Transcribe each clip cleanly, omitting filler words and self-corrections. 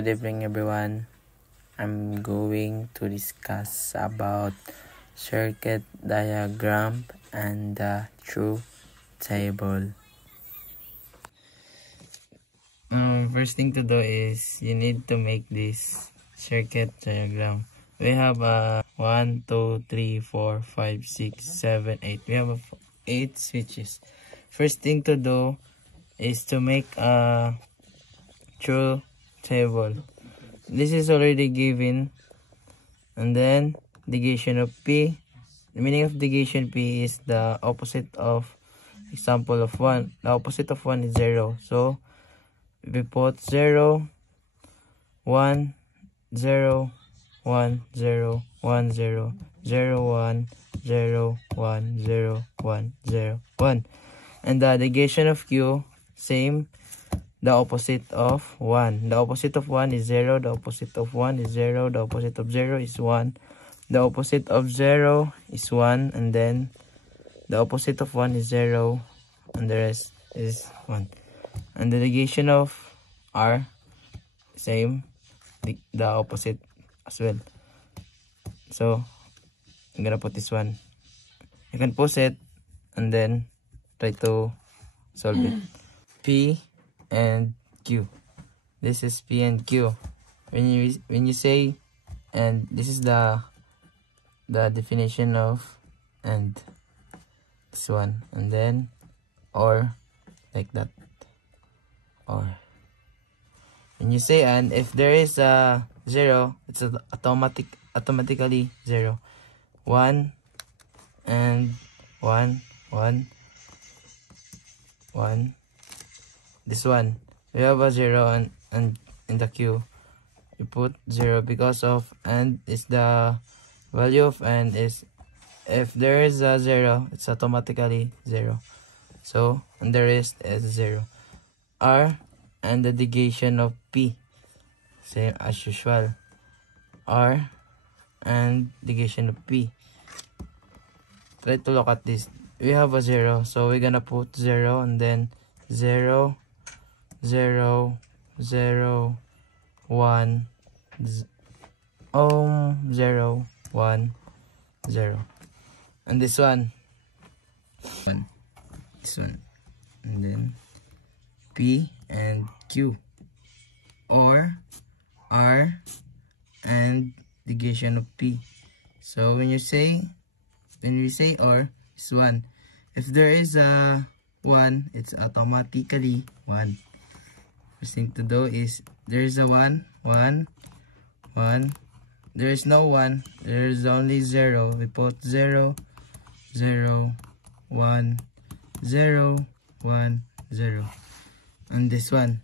Good evening everyone. I'm going to discuss about circuit diagram and the truth table. First thing to do is you need to make this circuit diagram. We have 1, 2, 3, 4, 5, 6, 7, 8. We have 8 switches. First thing to do is to make a truth table. This is already given, and then negation of P. The meaning of negation P is the opposite of example of 1. The opposite of 1 is 0. So we put 0, 1, 0, 1, 0, 1, 0, 0, 1, 0, 1, 0, 1, 0, 1. And the negation of Q, same. The opposite of 1. The opposite of 1 is 0. The opposite of 1 is 0. The opposite of 0 is 1. The opposite of 0 is 1. And then the opposite of 1 is 0. And the rest is 1. And the negation of R, same. The opposite as well. So I'm gonna put this one. You can pause it and then try to solve it. P and Q. This is P and Q. When you say and, this is the definition of and, this one, and then or, like that, or. When you say and, if there is a 0, it's automatically 0. 1 and 1, 1, 1. This one, we have a 0 and in the Q you put 0 because of and is the value of and is, if there is a 0, it's automatically 0. So and the rest is 0. R and the negation of P, same as usual. R and negation of P. Try to look at this. We have a 0, so we're gonna put 0 and then 0, 0, 0, 1, 0, 1, 0. And this one, this one, and then P and Q, or R and negation of P. So when we say or, it's 1. If there is a 1, it's automatically 1. First thing to do is there is a 1, 1, 1. There is no 1, there is only 0. We put 0, 0, 1, 0, 1, 0. And this one,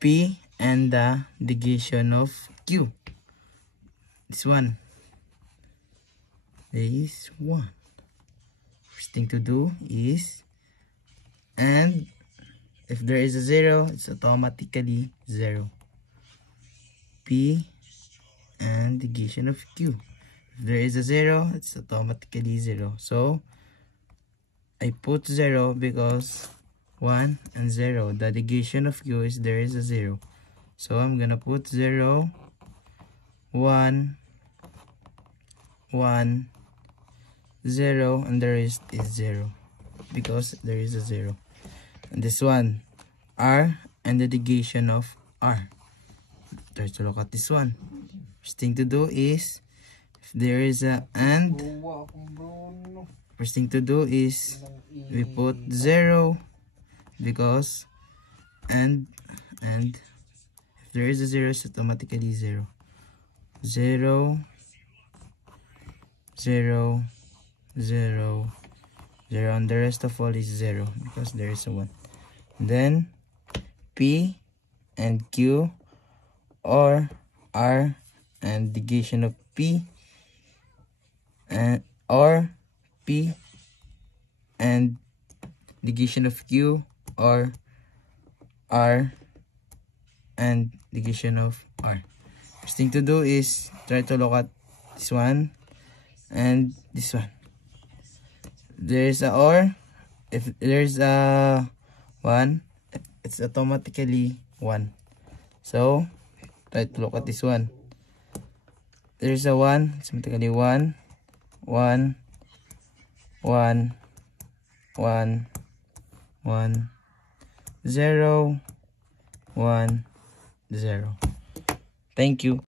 P and the negation of Q. This one. This one. First thing to do is and, if there is a 0, it's automatically 0. P and negation of Q. If there is a 0, it's automatically 0. So I put 0 because 1 and 0. The negation of Q is there is a 0. So I'm gonna put 0, 1, 1, 0, and the rest is 0 because there is a 0. And this one, R and the negation of R. Try to look at this one. First thing to do is, if there is a and, first thing to do is we put 0 because and if there is a 0, it's automatically 0. 0, 0, 0, 0, and the rest of all is 0 because there is a 1. Then P and Q, or R and negation of P, and or P and negation of Q, or R and negation of R. First thing to do is try to look at this one and this one. There's a or, if there's a 1, it's automatically 1. So try to look at this one. There's a 1, it's automatically 1, 1, 1, 1, 1, 0, 1, 0. Thank you.